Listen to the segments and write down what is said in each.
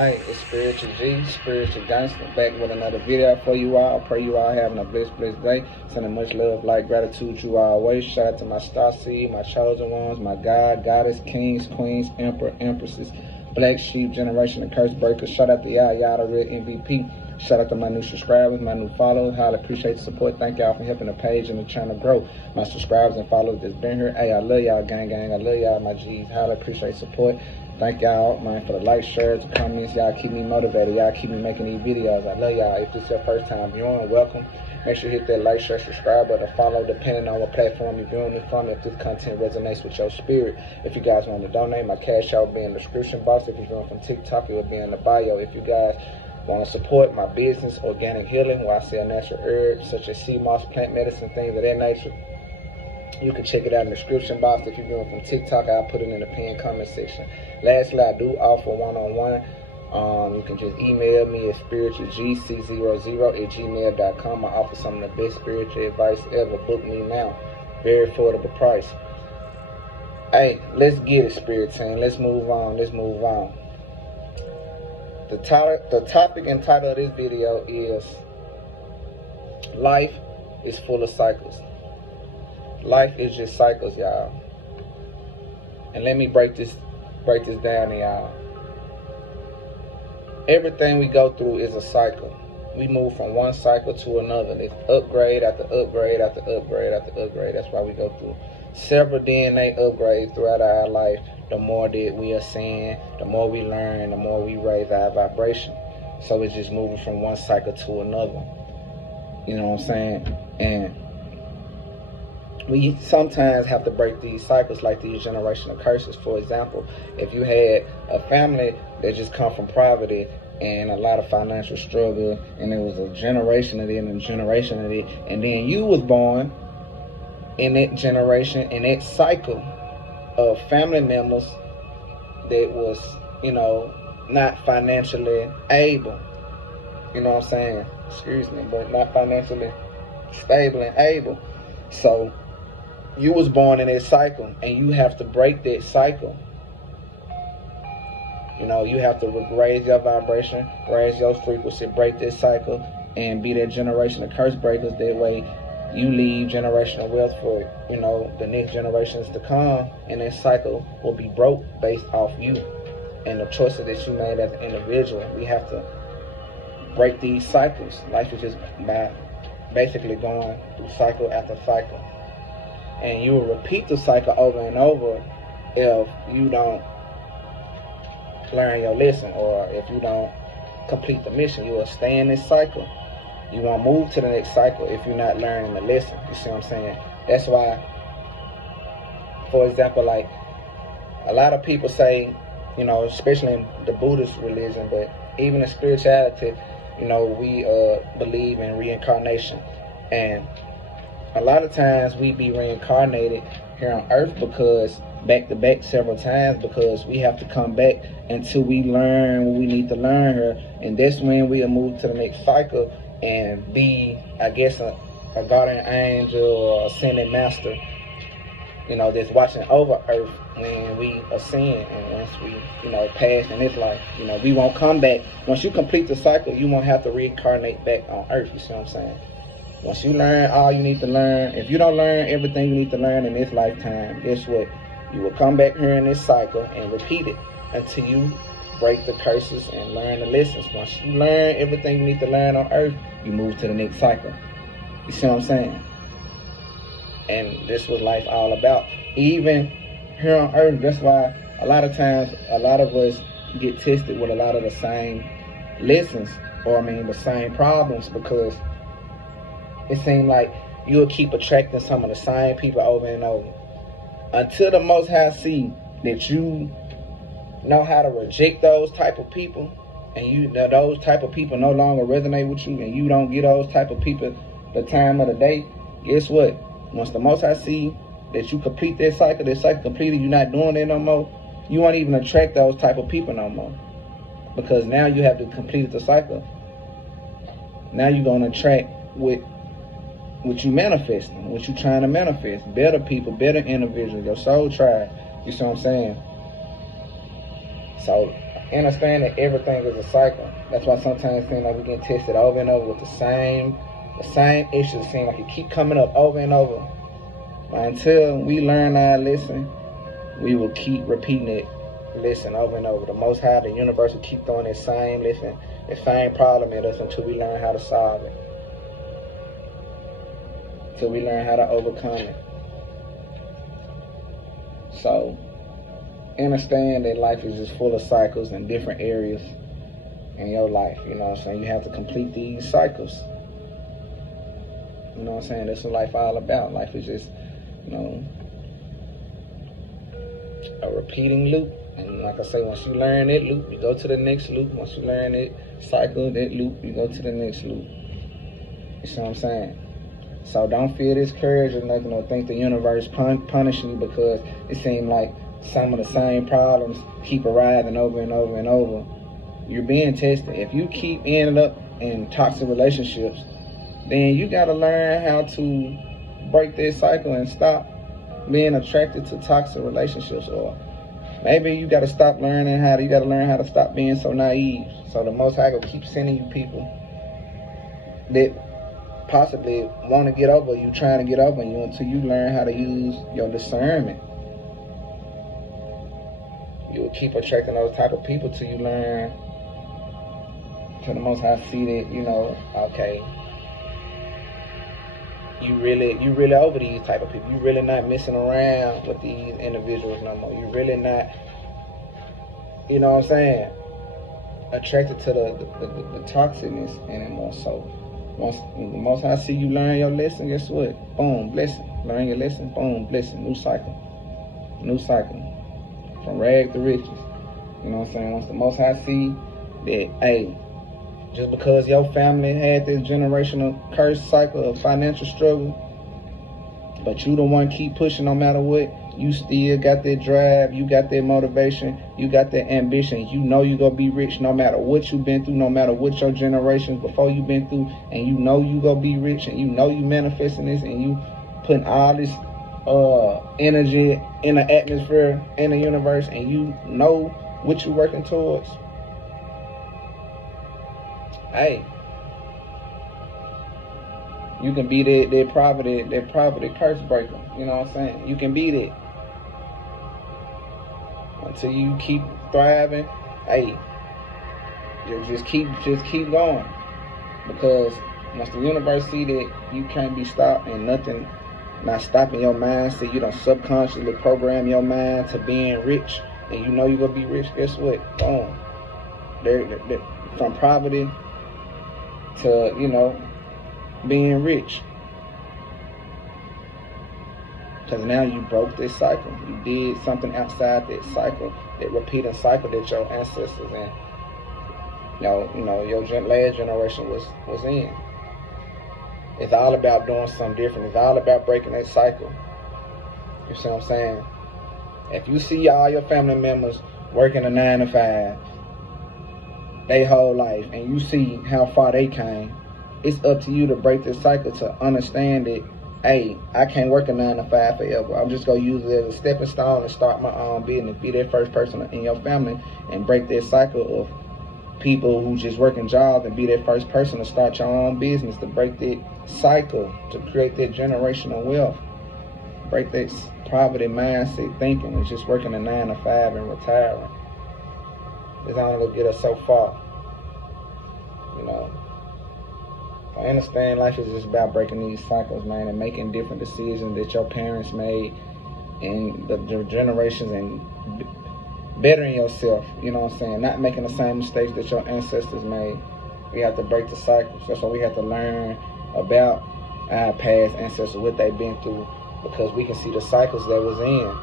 Hey, it's Spiritual G, Spiritual Gangsta, back with another video for you all. I pray you all having a blessed day. Sending much love, light, gratitude to you always. Shout out to my Starseeds, my chosen ones, my God, Goddess, Kings, Queens, Emperor, Empresses, Black Sheep, Generation and Curse Breakers. Shout out to y'all, the real MVP. Shout out to my new subscribers, my new followers. Highly appreciate the support. Thank y'all for helping the page and the channel grow. My subscribers and followers that's been here. Hey, I love y'all, gang. I love y'all, my G's. Highly appreciate support. Thank y'all, man, for the likes, shares, the comments. Y'all keep me motivated. Y'all keep me making these videos. I love y'all. If this is your first time viewing, welcome. Make sure you hit that like, share, subscribe button, follow, depending on what platform you're viewing me from. If this content resonates with your spirit. If you guys want to donate, my cash out will be in the description box. If you're viewing from TikTok, it will be in the bio. If you guys want to support my business, Organic Healing, where I sell natural herbs such as sea moss, plant medicine, things of that nature, you can check it out in the description box. If you're viewing from TikTok, I'll put it in the pinned comment section. Lastly, I do offer one-on-one. You can just email me at spiritualgc00@gmail.com. I offer some of the best spiritual advice ever. Book me now. Very affordable price. Hey, let's get it, spirit team. Let's move on. The topic and title of this video is Life is Full of Cycles. Life is just cycles, y'all. And let me break this down to y'all. Everything we go through is a cycle. We move from one cycle to another. It's upgrade after upgrade after upgrade after upgrade. That's why we go through several DNA upgrades throughout our life. The more that we ascend, the more we learn, the more we raise our vibration. So it's just moving from one cycle to another. You know what I'm saying? And we sometimes have to break these cycles, like these generational curses. For example, if you had a family that just come from poverty and a lot of financial struggle, and it was a generation of it and a generation of it, and then you was born in that generation, in that cycle of family members that was, not financially able, you know what I'm saying? Excuse me, but not financially stable and able. So you was born in that cycle, and you have to break that cycle. You have to raise your vibration, raise your frequency, break this cycle, and be that generation of curse breakers. That way you leave generational wealth for, the next generations to come, and that cycle will be broke based off you and the choices that you made as an individual. We have to break these cycles. Life is just by basically going through cycle after cycle. And you will repeat the cycle over and over if you don't learn your lesson, or if you don't complete the mission. You will stay in this cycle. You won't move to the next cycle if you're not learning the lesson. You see what I'm saying? That's why, for example, like a lot of people say, especially in the Buddhist religion, but even in spirituality, we believe in reincarnation. And a lot of times we be reincarnated here on earth because back to back several times, because we have to come back until we learn what we need to learn here. And that's when we'll move to the next cycle and be, I guess, a guardian angel or ascended master, that's watching over earth when we ascend. And once we, pass in this life, we won't come back. Once you complete the cycle, you won't have to reincarnate back on earth. You see what I'm saying? Once you learn all you need to learn, if you don't learn everything you need to learn in this lifetime, guess what? You will come back here in this cycle and repeat it until you break the curses and learn the lessons. Once you learn everything you need to learn on earth, you move to the next cycle. You see what I'm saying? And this was life all about. Even here on earth, that's why a lot of times, a lot of us get tested with a lot of the same lessons, or the same problems, because it seems like you'll keep attracting some of the same people over and over. Until the Most High see that you know how to reject those type of people, and those type of people no longer resonate with you, and you don't get those type of people the time of the day, guess what? Once the Most High see that you complete that cycle completed, you're not doing it no more, you won't even attract those type of people no more. Because now you have to complete the cycle. Now you're going to attract what you manifesting, what you trying to manifest. Better people, better individuals, your soul tribe. You see what I'm saying? So Understand that everything is a cycle. That's why sometimes it seems like we get tested over and over with the same issues. It seems like it keep coming up over and over. But until we learn our lesson, we will keep repeating it, lesson over and over. The Most High, the universe will keep throwing that same lesson, the same problem at us until we learn how to solve it. Until we learn how to overcome it. So, understand that life is just full of cycles in different areas in your life. You know what I'm saying? You have to complete these cycles. You know what I'm saying? That's what life all about. Life is just, you know, a repeating loop. And like I say, once you learn that loop, you go to the next loop. Once you learn that cycle, that loop, you go to the next loop. You see what I'm saying? So don't feel discouraged or nothing, or think the universe punishing you because it seems like some of the same problems keep arising over and over and over. You're being tested. If you keep ending up in toxic relationships, then you got to learn how to break this cycle and stop being attracted to toxic relationships. Or maybe you got to learn how to stop being so naive. So the Most High will keep sending you people that possibly want to get over you, trying to get over you, until you learn how to use your discernment. You will keep attracting those type of people till you learn, till the Most High see that, you know, okay, you really over these type of people. You really not messing around with these individuals no more. You really not, you know what I'm saying, attracted to the toxicness anymore. So once the Most High see you learn your lesson, guess what? Boom, blessing. Learn your lesson, boom, blessing. New cycle. From rag to riches. You know what I'm saying? Once the Most High see that, hey, just because your family had this generational curse cycle of financial struggle, but you the one keep pushing no matter what, you still got that drive, you got that motivation, you got that ambition. You know you gonna be rich no matter what you've been through, no matter what your generations before you been through, and you know you gonna be rich, and you know you manifesting this, and you putting all this energy in the atmosphere, in the universe, and you know what you're working towards. Hey, you can be that poverty curse breaker. You know what I'm saying? You can be that. Until you keep thriving, hey, just keep going. Because once the universe see that you can't be stopped and nothing not stopping your mind, so you don't subconsciously program your mind to being rich, and you know you're gonna be rich, guess what? Boom. They're from poverty to, you know, being rich. Because now you broke this cycle. You did something outside that cycle, that repeating cycle that your ancestors and your last generation was in. It's all about doing something different. It's all about breaking that cycle. You see what I'm saying? If you see all your family members working a 9 to 5 their whole life, and you see how far they came, it's up to you to break this cycle, to understand that, hey, I can't work a 9 to 5 forever. I'm just gonna use it as a stepping stone and start my own business. Be that first person in your family and break that cycle of people who just working jobs, and be that first person to start your own business, to break that cycle, to create that generational wealth. Break that poverty mindset thinking and just working a 9 to 5 and retiring. It's only gonna get us so far. You know, I understand life is just about breaking these cycles, man, and making different decisions that your parents made and the generations, and bettering yourself, you know what I'm saying? Not making the same mistakes that your ancestors made. We have to break the cycles. That's why we have to learn about our past ancestors, what they've been through, because we can see the cycles they was in.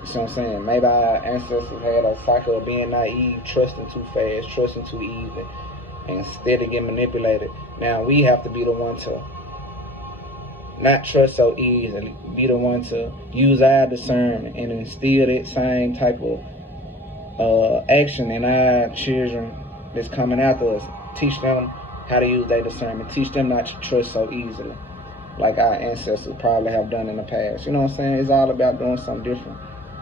You see what I'm saying? Maybe our ancestors had a cycle of being naive, trusting too fast, trusting too easy, and instead of getting manipulated. Now we have to be the one to not trust so easily, be the one to use our discernment and instill that same type of action in our children that's coming after us. Teach them how to use their discernment. Teach them not to trust so easily, like our ancestors probably have done in the past. You know what I'm saying? It's all about doing something different.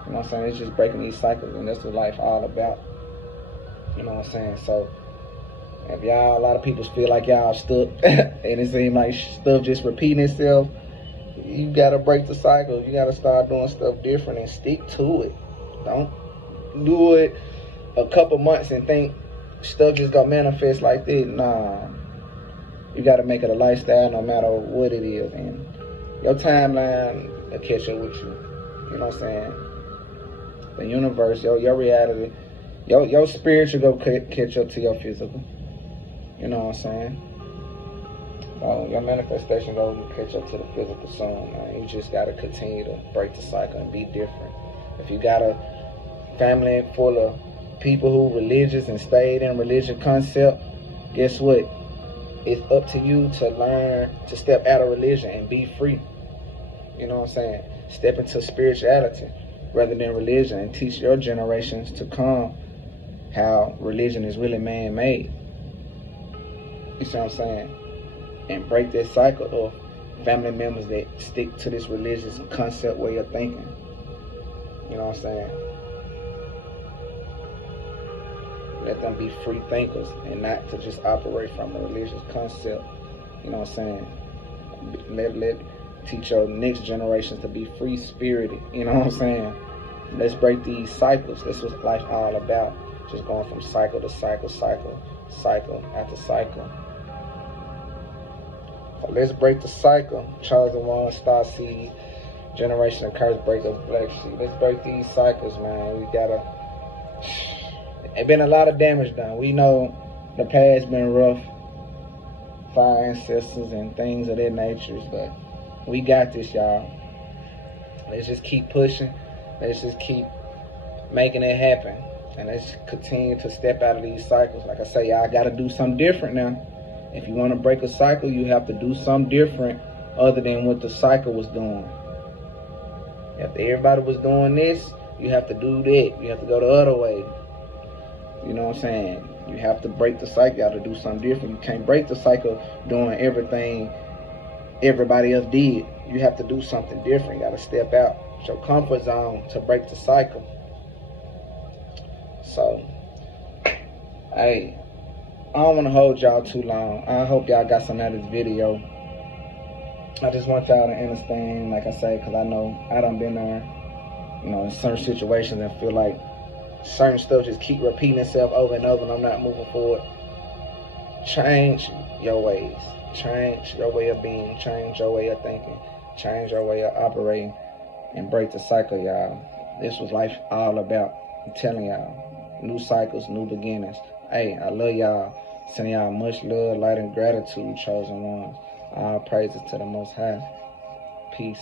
You know what I'm saying? It's just breaking these cycles, and that's what life all about. You know what I'm saying? So if y'all, a lot of people feel like y'all stuck, and it seems like stuff just repeating itself, you gotta break the cycle. You gotta start doing stuff different and stick to it. Don't do it a couple months and think stuff just gonna manifest like this. Nah, you gotta make it a lifestyle no matter what it is, and your timeline will catch up with you. You know what I'm saying? The universe, your reality, your spiritual go catch up to your physical. You know what I'm saying? Your manifestation goes to catch up to the physical soon, man. You just gotta continue to break the cycle and be different. If you got a family full of people who religious and stayed in religious concept, guess what? It's up to you to learn to step out of religion and be free. You know what I'm saying? Step into spirituality rather than religion and teach your generations to come how religion is really man-made. You see what I'm saying? And break that cycle of family members that stick to this religious concept way of thinking. You know what I'm saying? Let them be free thinkers and not to just operate from a religious concept. You know what I'm saying? Let teach your next generations to be free spirited. You know what I'm saying? Let's break these cycles. That's what life all about. Just going from cycle to cycle, cycle after cycle. So let's break the cycle. Chosen one, Starseeds, generation of curse breakers, black sheep. Let's break these cycles, man. We gotta. It's been a lot of damage done. We know the past been rough for our ancestors and things of that nature, but we got this, y'all. Let's just keep pushing. Let's just keep making it happen. And let's continue to step out of these cycles. Like I say, y'all got to do something different now. If you want to break a cycle, you have to do something different other than what the cycle was doing. If everybody was doing this, you have to do that. You have to go the other way. You know what I'm saying? You have to break the cycle. You have to do something different. You can't break the cycle doing everything everybody else did. You have to do something different. You got to step out your comfort zone to break the cycle. So, hey, I don't want to hold y'all too long. I hope y'all got some out of this video. I just want y'all to understand, like I say, because I know I done been there, you know, in certain situations and feel like certain stuff just keep repeating itself over and over and I'm not moving forward. Change your ways. Change your way of being. Change your way of thinking. Change your way of operating and break the cycle, y'all. This was life all about. I'm telling y'all. New cycles, new beginnings. Hey, I love y'all. Sending y'all much love, light, and gratitude, chosen ones. All praises to the Most High. Peace.